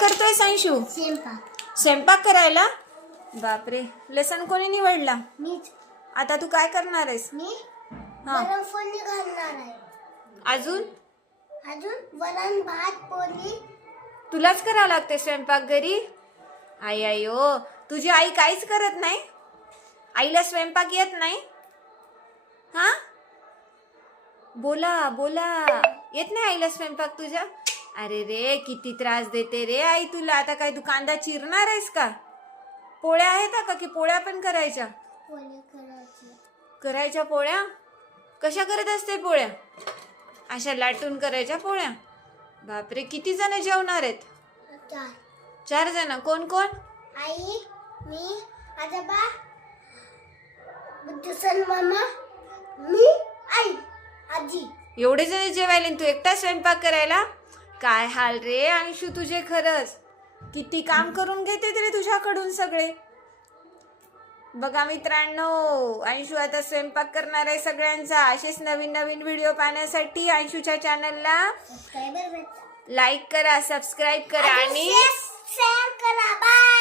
करतोय अंशू? स्वयंपाक करायला? बापरे, लेसन कोणी निवडला? मीच. आता तू काय करणार आहेस? मी हा. गरम फोडणी घालणार आहे. अजून वरण भात पोळी. तुलाच करावं लागते स्वयंपाक घरी? आई आई ओ, तुझी आई काहीच करत नाही? आईला स्वयंपाक येत नाही? हा, बोला बोला, येत नाही आईला स्वयंपाक तुझ्या? अरे रे, किती त्रास देते रे आई तुला. आता काय तू कांदा चिरणार आहेस का? पोळ्या आहेत का की पोळ्या पण करायच्या? पोळी करायची. करायच्या पोळ्या? कशा करत असते पोळ्या? अशा लाटून करायच्या पोळ्या? बापरे, किती जण जेवणार आहेत? 4 जण. कोण कोण? आई, मी, आजोबा, बुद्धसन मामा, मी, आई, आजी. एवढे जण जेवायला तू एकटा स्वयंपाक करायला? काय हाल रे अंशू तुझे, खरंच किती काम करून घेते तरी तुझ्याकडून सगळे. बघा मित्रांनो, अंशू आता स्वयंपाक करणार आहे सगळ्यांचा. असेच नवीन नवीन व्हिडिओ पाहण्यासाठी अंशूच्या चॅनलला सबस्क्राइबर लाईक करा, सबस्क्राईब करा आणि शेअर करा. बाय.